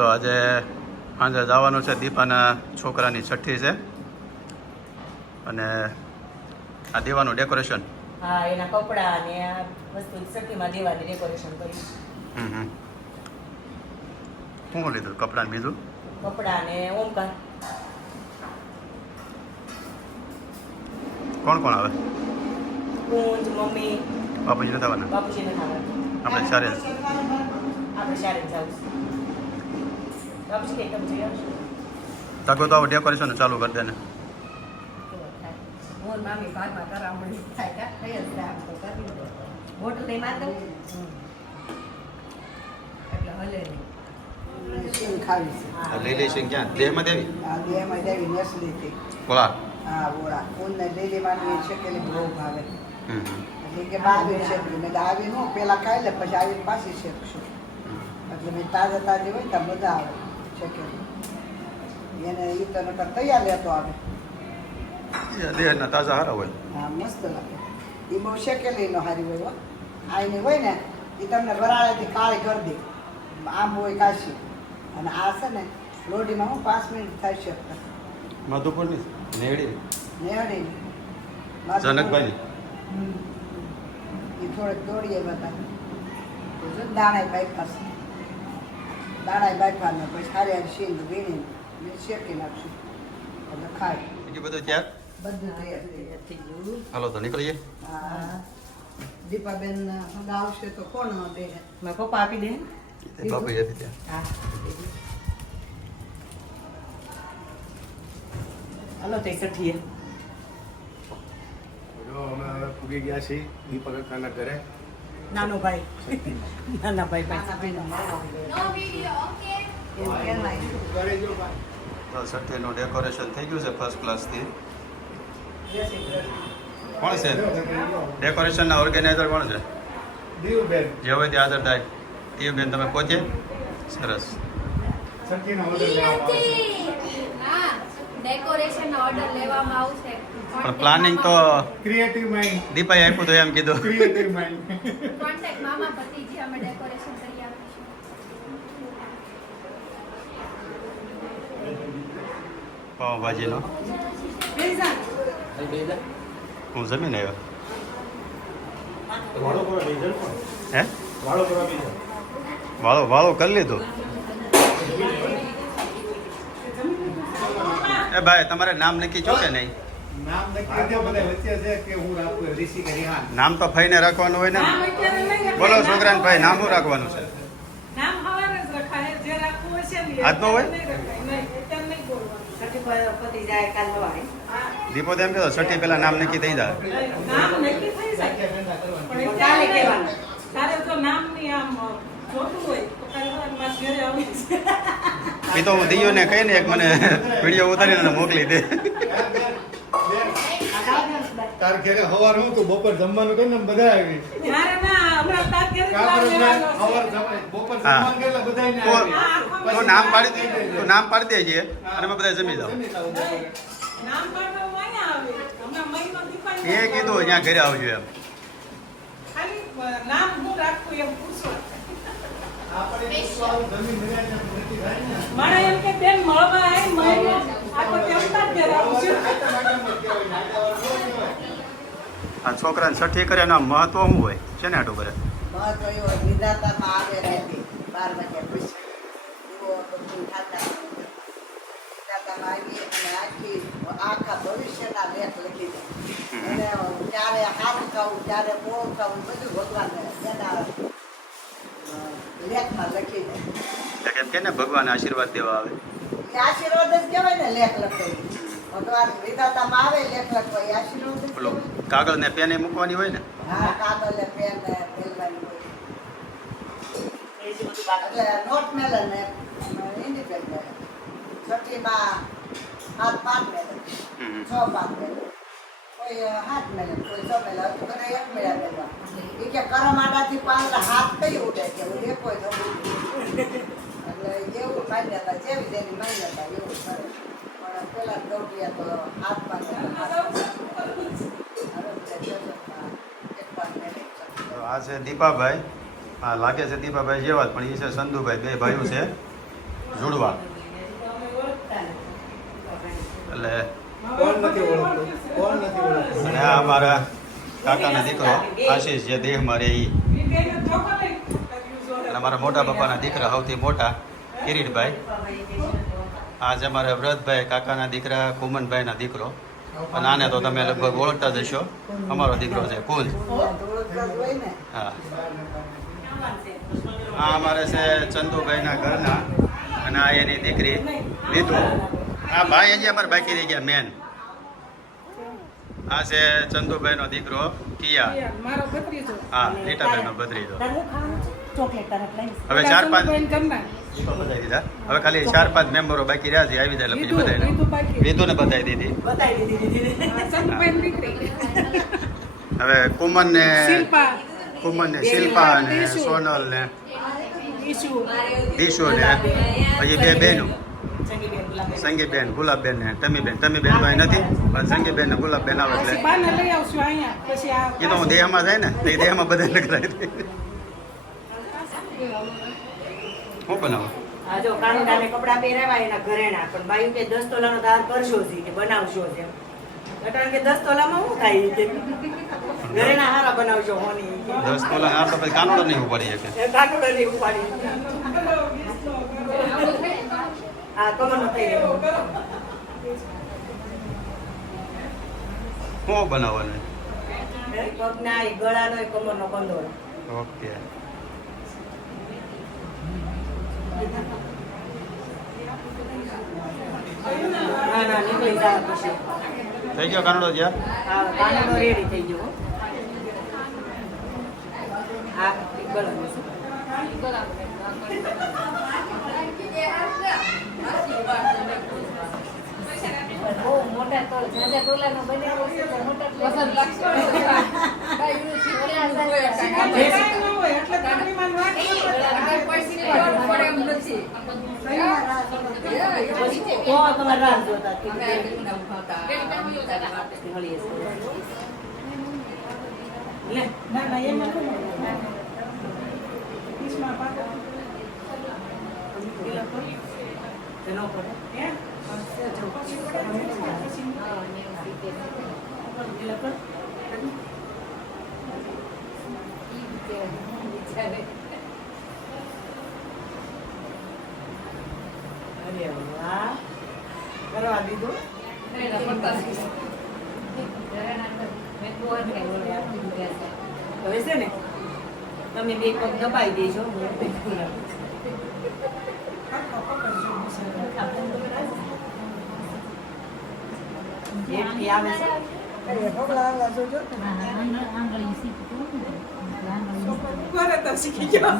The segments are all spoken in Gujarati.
જો આજે સાંજે જવાનું છે. દીપાના છોકરાની છઠ્ઠી છે અને આ દેવાનું ડેકોરેશન. હા, એના કપડા અને આ વસ્તુ છઠ્ઠીમાં દેવાની ડેકોરેશન કરી. શું લીધું કપડાં બીજું? કપડા ને ઓમકાર. કોણ કોણ આવે? કુંજ, મમ્મી, બાપુજી નથી આવવાના? બાપુજી ને ખાવા આપણે ચારે આપણે શાળે જાવ. બાપુજી કઈ તમે જઈ આવશો? તકો તો ડેકોરેશન ચાલુ કરી દે ને. મોર મામી ભાગમાં કરામણી થાય કા થઈ જ આમ તો કરી દો વોટ લઈ માર દઉં એટલે હલે નહીં સિંગ ખાવી છે. લીલી સિંગ ક્યાં દેહમાં દેવી? આ દેહમાં દેવી નસલી હતી. બોલા. હા, ઓળા કોણને લીલી માનવી શેકેલી બહુ ભાવે. હમ. એટલે કે બાવી શેકવી મેં તો આવી નું પેલા ખાઈ લે પછી આવીને પાછી શેકશું. એટલે મેં તાજા તાજી હોય તો મજા આવે શેકેલી. એને ઈ તો નકર તૈયાર લેતો આવે. દેહના તાજા હારા હોય. હા, મસ્ત લાગે. એ બહુ શેકેલી નો હારી હોય હો. આની હોય ને એ તમને વરાળેથી કાળી કરી દે. આમ હોય કાશી. અને આ છે ને લોઢીમાં હું 5 મિનિટ થાય શકતા. મધુપુરની નેવડી નેહડી જનકભાઈ એ થોડેક દોડીએ બધા દાણાઈ બાયપાસ ને પછી હારે શીંગ વીણી શેકી નાખશું એટલે ખાય બીજું બધું ત્યાં. બધું તૈયાર થઈ ગયું. હાલો તો નીકળીએ. હા, દીપાબેન હગા આવશે તો કોણ દે? મારા પપ્પા આપી દે. બાપુ હતી ત્યાં. હા, હાલો તો છઠ્ઠીએ. જો અમે હવે પૂગી ગયા છીએ દીપક કાકાના ઘરે. નાનો ભાઈ નાના ભાઈ પાસે. એમ કહેવાય. ઘરે જો ભાઈ. તો છઠ્ઠીનું ડેકોરેશન થઈ ગયું છે ફર્સ્ટ ક્લાસથી. કોણ છે ડેકોરેશનના ઓર્ગેનાઇઝર? કોણ છે? દીવબેન જે હોય તે હાજર થાય. એ બેન તમે પહોંચે. સરસ. સખીનો ઓર્ડર લેવામાં આવશે. હા, ડેકોરેશન ઓર્ડર લેવામાં આવશે. પણ પ્લાનિંગ તો ક્રિએટિવ માઇન્ડ. દીપાએ આપ્યું તો એમ કીધું. Creative mind. કોન્ટેક્ટ મામા ભતીજી અમે ડેકોરેશન કરી આપીશું. પાવભાજીનો હું જમીન આવ્યો. હે વાળો કરી લીધું. એ ભાઈ તમારે નામ નક્કી છો કે નહીં? નામ નક્કી દે બધા વચ્ચે છે કે હું રાખું ઋષિ કે રિહાન. નામ તો ફઈને રાખવાનું હોય ને. બોલો છોકરાને ભાઈ નામ શું રાખવાનું છે? નામ હવારે જ રખાય જે રાખવું હોય છે ને આજનો હોય? નહીં રખાય નહીં અત્યારે નહીં બોલવાનું છઠ્ઠી પતિ જાય કાલ નો આવે. દીપો તો એમ કહેતો છઠ્ઠી પહેલા નામ નક્કી થઈ જાય. નામ નક્કી થઈ જાય પણ એ કાલે ત્યારે કહેવાનું. તારે જો નામની આમ જોતું હોય તો કાલે મારા ઘરે આવી જશે. એ તો હું દિયોને કહીને એક મને વિડીયો ઉતારીને મોકલી દે. તાર ઘરે હવાર હું તું બપોર જમવાનું કરીને બધા આવી. મારે ના હમણાં તાર ઘરે જ કાલ લાવ લેવાનો છે. હવાર બપોર હા. જમવાનું એટલે બધાયને આવી. તો નામ પાડી દે. તો નામ પાડી દેજે અને અમે બધા જમી જાવ. જમી આવું બપોરે. નામ કાઢવા અહીંયા આવે હમણાં મહિનો દીપાની એ કીધું અહીંયા ઘરે આવજો એમ. ખાલી નામ હું રાખું એમ પૂછો આપણે પૂછવા આવું જમીન નિરાંતે નથી થાય ને. મને એમ કે બેન મળવા આવી મહિનો આખો તેવતા જ ઘરે આવું છું. આ છોકરાને છઠ્ઠી કરે એનું મહત્વ શું હોય? છે ને આટલું કરે? મહત્વ એવો વિધાતામાં આવે રહેતી 12 વાગ્યા પછી એવો બધું ખાતા વિધાતામાં આવી અને આખા ભવિષ્યના લેખ લખી દે અને ત્યારે હાથ ખાવું ત્યારે પોળ ખાવું બધું ભગવાન એના લેખમાં લખી દે. કેમ કે ને ભગવાન આશીર્વાદ દેવા આવે. એ આશીર્વાદ જ કહેવાય ને લેખ લખો ભગવાન વિધાતામાં આવે લેખ લખો એ આશીર્વાદ જ પેલો કહેવાય. કાગળ ને પેન એ મૂકવાની હોય ને. હા, કાગળ ને પેન ને મેલવાની હોય એટલે નોટ મેલન ને ઇન્ડિપેન્ડન્ટ છઠ્ઠીમાં 7-5 મેલન 6-5 મેલન કોઈ 7 મેલન કોઈ 6 મેલન બધા એક મેળા મેળવા એ કે કરમાડાથી પાંદડા હાથ કઈ ઉડે કે એ કોઈ થતું એટલે જેવું માન્યતા જેવી જેની માન્યતા એવું કરે પણ પેલા દોડિયા તો હાથમાં તો આ છે દીપાભાઈ. હા લાગે છે દીપાભાઈ જેવા જ પણ એ છે સંધુભાઈ. બે ભાઈઓ છે જોડવા એટલે કોણ નથી ઓળખતું? કોણ નથી ઓળખતું? અને આ અમારા કાકાનો દીકરો આશીષ જે દેહમાં રહે ઈ. અને અમારા મોટા પપ્પાના દીકરા સૌથી મોટા કિરીટભાઈ. આજે અમારા વ્રતભાઈ કાકાના દીકરા કુમનભાઈના દીકરો. અને આને તો તમે લગભગ ઓળખતા જ હશો, અમારો દીકરો છે કુંજ. ઓળખતા જ હોય ને. હા, આ અમારે છે ચંદુભાઈના ઘરના અને આ એની દીકરી લીધુ. આ ભાઈ હજી અમારે બાકી રહી ગયા મેન. આ છે ચંદુભાઈનો દીકરો કિયા. મારો ભત્રીજો. હા, રીટાભાઈનો ભત્રીજો. તારે શું ખાવાનું છે? ચોકલેટ તરફ લઈશ. હવે 4-5 ઘરના ઈ પણ બતાવી દીધા. હવે ખાલી 4-5 મેમ્બરો બાકી રહ્યા છે, આવી જાય એટલે પછી બધાને વિધુને બતાવી દીધી. બતાવી દીધી. સંતભાઈની દીકરી. હવે કુમનને શિલ્પા. શિલ્પા ને સોનલ ને ઈશુ. ઈશુ ને પછી બે બહેનો સંગીબેન ગુલાબબેન ને તમીબેન તો અહીં નથી, પણ સંગીબેન ને ગુલાબબેન આવે પછી એટલે બાને લઈ આવશું અહીંયા. પછી આ એ તો હું દેહમાં જાય ને તો એ દેહમાં બધા નકરાય. શું બનાવો? આ જો કાનુડાને કપડાં પહેરાવ્યા એના ઘરેણા, પણ બાયું કે 10 તોલાનો દાર કરશો છે કે બનાવશો છે. કારણ કે 10 તોલામાં શું થાય કે ઘરેણા હારા બનાવશો હોની. 10 તોલા આ તો પછી કાનોડો નહીં ઉપાડી શકે. એ કાનુડા ને ઉપાડી. આ કમરનો થઈ ગયો. શું બનાવવાનું? પગના એ ગળાનો એ કમરનો કંદોરો. ઓકે. ના ના નીકળી જાય પછી. થઈ ગયો કાનોડો જ્યાં? આ કાનુડો રેડી થઈ ગયો. આ ગળાનો છે. બહુ મોટા તો જાજા ટોલાનો બનાવ્યો છે તો મોટા પસંદ લાગશે. કાંઈ શીખ્યા ભેગા ન હોય એટલે કાનીમાં રાખી. પડે એમ નથી. તો તમારે રાહ જોતા કે મળી જશે. લે ના ના એમાં નહીં. ઈશમાં પાછળ. તેનો પર હે? પછી પડે ને, પછી અરે વાહ કરવા દીધું. હવે છે ને તમે બે પગ દબાઈ દેજો. જેટલી આવે છે ઢોકળા આવવા જોજો. ઘરે તો શીખી ગયો.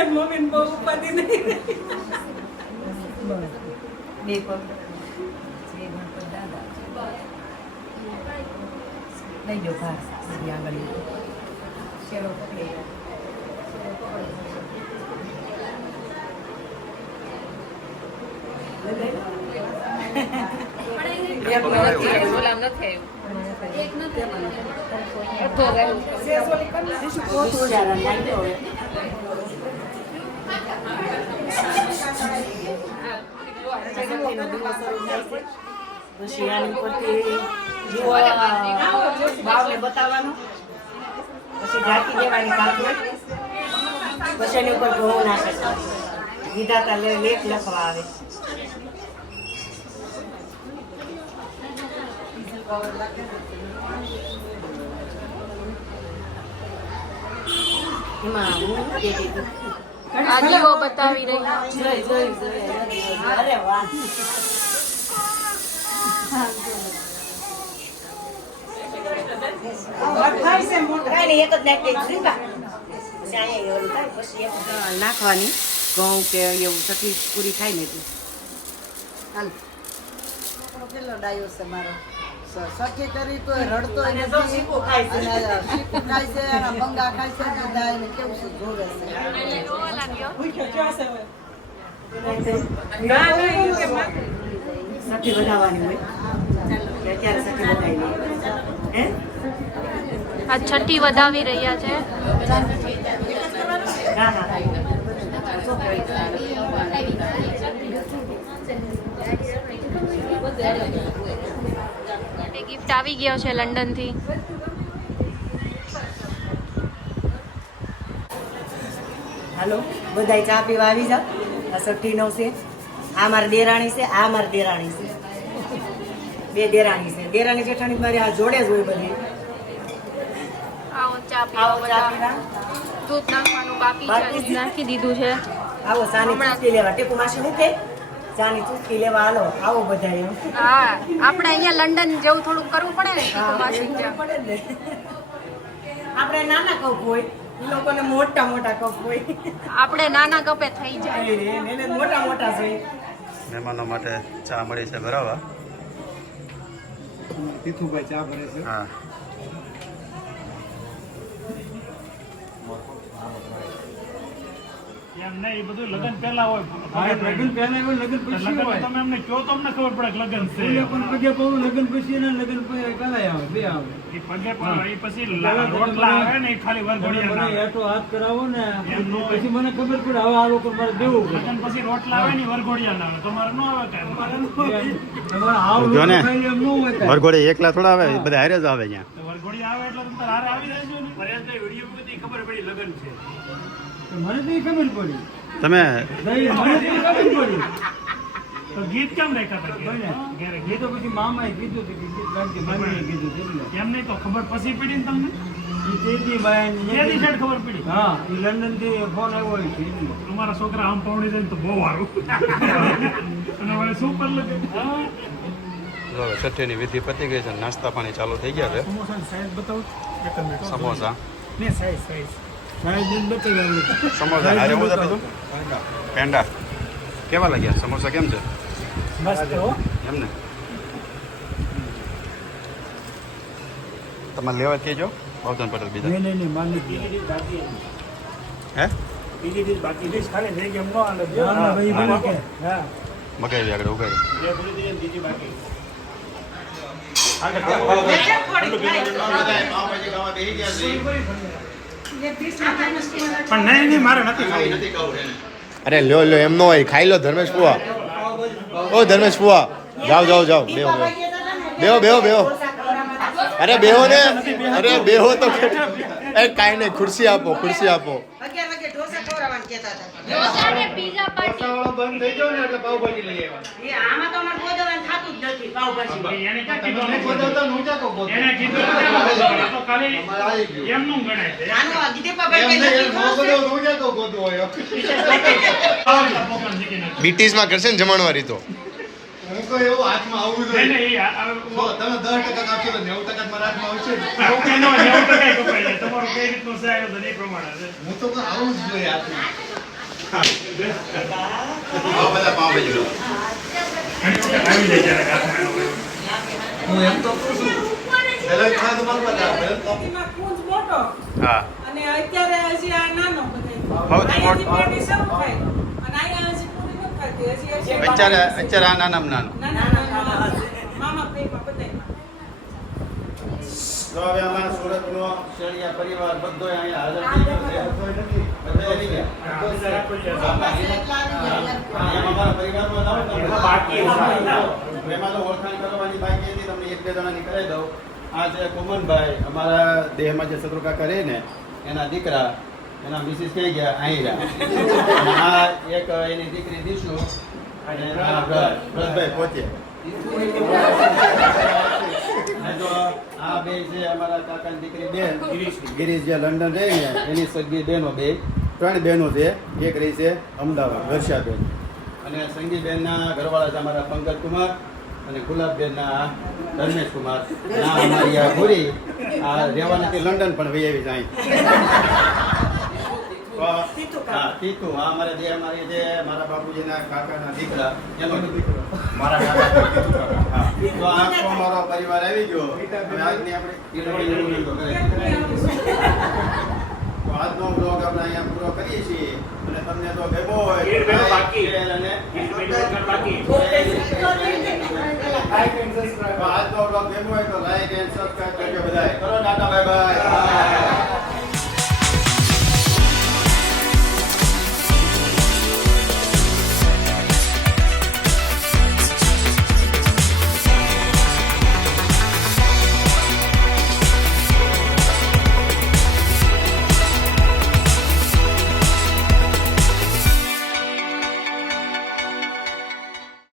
એમ મમ્મીને બહુ ઉપાધિ નહીં. બે પગ લઈ જાઓ ઘાસ બધી આગળ શેરો પકડી. પછી આની ઉપરથી જુઓ ભાવને બતાવવાનો, પછી ઢાંકી દેવાની કાપડ, પછી એની ઉપર ઘઉં નાખે. વિધાતા લેખ લખવા આવે. એમાં હું દે દીધું. આ દીવો બતાવી રહી. અરે વાહ. થાય છે મોટા. કાંઈ નહીં, એક જ નાખી દઈશ રીંગા. પછી અહીંયા ઓલું થાય, પછી એક નાખવાની ઘઉં કે એવું તકલીફ પૂરી થાય ને એટલી. હાલ કેટલો ડાયો છે મારો. સખી કરી તો રડતો અને જો શીખું ખાય છે. શીખું ખાય છે અને બંગા ખાય છે બધા એને કેવું છે જોવે છે. ભૂખ્યો ક્યાં છે હવે? ના, ના, એવું કે સખી વધારવાની હોય. અત્યારે સખી વધારી લઈએ. હે? આ છઠ્ઠી વધાવી રહ્યા છે. હા હા. ગિફ્ટ આવી ગયો છે લંડન થી. હાલો બધાય ચા પીવા આવી જાવ. આ 69 છે, આ મારી દેરાણી છે, આ મારી દેરાણી છે, બે દેરાણી છે. દેરાણી જેઠાણી મારી આ જોડે જ હોય બધી. આવો ચા આવો પીવા ચા બધા. પીવા. દૂધ નાખવાનું બાકી છે, બાકી છે. નાખી દીધું છે. આવો ચાની ચૂસકી લેવા. ટેપુ માસી મૂકે ચાની ચૂસકી લેવા હાલો. આવો બધા એમ. હા, આપણે અહીંયા લંડન જેવું થોડુંક કરવું પડે ને ટીપુ માસી એવું જેમ. પડે ને. આપણે નાના કપ હોય, એ લોકોને મોટા મોટા કપ હોય. આપણે નાના કપે થઈ જાય. એને મોટા મોટા છે. મહેમાનો માટે ચા મળી છે બરાબર. તીથુભાઈ ચા ભરે છે. હા એમ નહીં, એ બધું લગ્ન પહેલા હોય. હા, એ લગ્ન પહેલા હોય, લગ્ન પછી લગ્ન હોય. તમે અમને કહો તો અમને ખબર પડે કે લગ્ન છે. ઓલે પણ પગે પાઉં, લગ્ન પછી ને લગ્ન પછી પહેલા આવે, બે આવે. એ પગે પણ એ પછી રોટલા આવે ને એ ખાલી તમે વરઘોડિયા મને ના એટો હાથ કરાવો ને એમનું હોય. પછી મને ખબર પડે હવે આ લોકો મારે દેવું પડે. લગ્ન પછી રોટલા આવે ને ઈ વરઘોડિયા ના આવે. તમારે ન આવે કાંઈ. તમારે આવ જો ને. લોકો ખાઈ એમ ન હોય કાંઈ. વરઘોડે એકલા થોડા આવે, બધા હારે જ આવે ત્યાં. તો વરઘોડિયા આવે એટલે તમે તાર હારે આવી જજો ને. પરેશભાઈ વિડીયો બધી ખબર પડી લગ્ન છે. તો મને તો ઈ ખબર પડી. તમે નહીં, મને તો ઈ ખબર પડી. તો ગીત કેમ રાખ્યા હતા કોઈને? ઘેરે એ તો પછી મામાએ કીધું હતું કે ગીત ગાજે, મામીએ કીધું હતું એટલે. એમ નહીં તો ખબર પછી પડી ને તમને. ઈ તેથી બાઈને ક્યાંથી શેઠ ખબર પડી? હા, ઈ લંડન થી ફોન આવ્યો હોય છે એટલે. તમારા છોકરા આમ પવડી જાય ને તો બહુ સારું. અને હવે સુપર લગ્ન. હા. જો હવે છઠ્ઠીની વિધિ પતી ગઈ છે, નાસ્તા પાણી ચાલુ થઈ ગયા છે. સમોસાની સાઈઝ બતાવો. એક જ મિનિટ. સમોસા ને સાઈઝ સાઈઝ. સાહેબ જેમ બતાવ્યું. સમોસા હારે હું આપીશું પેંડા કેવા લાગ્યા? સમોસા કેમ છે? મસ્ત હો. એમ ને તમારે લેવા કહેજો ભાવતન પટેલ બીજા. નહીં, માલિક. હે બીજી ડીશ બાકી ડીશ ખાલી થઈ ગઈ એમ ન હાલે. ના, ના, ભાઈ, હા, બોલો કે. હા. મગાવી આગળ ઉગાડી. બે પૂરી થઈ જાય, બીજી બાકી. પણ નહીં નહીં મારે નથી ખાવું. અરે લ્યો લ્યો એમ ન હોય, ખાઈ લો ધર્મેશ ફુવા. ઓ ધર્મેશ ફુવા, જાઓ જાઓ જાઓ, બેહો બેહો બેહો બેહો. અરે બેહો ને, અરે બેહો તો એ કાંઈ નહીં, ખુરશી આપો, ખુરશી આપો. 11 વાગે ઢોસા ખવડાવવાનું કહેતા હતા. ઢોસા ને પીઝા પાર્ટી. બંધ થઈ જાવ ને એટલે પાવભાજી લઈ આવ્યા. એ આમાં તો અમારે ગોદવાનું થતું જ નથી પાવભાજી. એને ક્યાં કીધું તમે ગોદાવતા નહોતા તો ગોદો. એને કીધું તો કેમ ગોદો? આ તો ખાલી એમનું ગણાય છે. નાનું આ ગીધીપાભાઈ એમ કઈ નહીં, નથી ન ખબર છે? ગોદાવ નહોતા તો ગોદો હોય. પોપન શીખી નાખ્યું. બીટીસમાં કરશે ને જમણવારી તો. હું કહું એવું હાથમાં આવવું નહીં, જોઈએ. નહીં, જો તમે 10% આપશો તો 90% મારા હાથમાં આવશે ને. ઓકે, નો, 90% કપાઈ જાય. તમારું કઈ રીતનું છે આયોજન એ પ્રમાણે છે. હું તો કહું આવું જ જોઈએ હાથમાં. આવા બધા પાવભાજી લો. ઘણી વખત આવી જાય ક્યારેક હાથમાં. હું એમ તો કહું છું. પહેલા ખાવા તો મારું બધા, પહેલા તો એમાં કુંજ મોટો હા અને અત્યારે હજી આ નાનો બધાય. સૌથી મોટો. અહીંયાથી પેટી શરૂ થાય અને અહીંયા હજી પૂરી નથી થતી. હજી અત્યારે અત્યારે આ નાનામાં નાનું. નાના મામા પ્રેમમાં બધાયમાં. તો હવે અમારા સુરતનો શેરિયા પરિવાર બધો અહીંયા હાજર થઈ ગયો છે. બધા આવી ગયા. અહીંયા અમારા પરિવારમાં લાવો તમે. એમાં બાકી છે. એમાં તો ઓળખાણ કરવાની બાકી હતી, તમને એક બે જણાની કરાવી દઉં. આ છે કુમનભાઈ, અમારા દેહમાં જે શત્રુકાકા રહે ને એના દીકરા, એના મિસિસ કહી ગયા અહીં રહ્યા. અને આ એક એની દીકરી દીશુ અને આ વ્રતભાઈ પોતે. અને જો આ બે છે અમારા કાકાની દીકરી બેન ગિરીશ જે લંડન રહે ને એની સગી બહેનો બે 3 બહેનો છે. એક રહી છે અમદાવાદ વર્ષાબેન, અને સંગીબેનના ઘરવાળા છે અમારા પંકજ કુમાર અને ગુલાબબેનના ધર્મેશ કુમાર. ના અમારી આ ભૂરી આ રહેવા નથી લંડન પણ વહી આવી જાય. હા તીતુ, હા અમારે જે અમારી જે મારા બાપુજીના કાકાના દીકરા એનો દીકરો મારા કાકા તીતુ કાકા. હા તો આખો અમારો પરિવાર આવી ગયો. હવે આજની આપણે તો આજનો બ્લોગ આપણે અહીંયા પૂરો કરીએ છીએ. અને તમને તો ભેગો હોય ઈડ ભેગો બાકી. અને ઈડ ભેગો બાકી. આજનો બ્લોગ ભેગો હોય તો લાઈક એન્ડ સબસ્ક્રાઇબ કરજો બધાય. કરો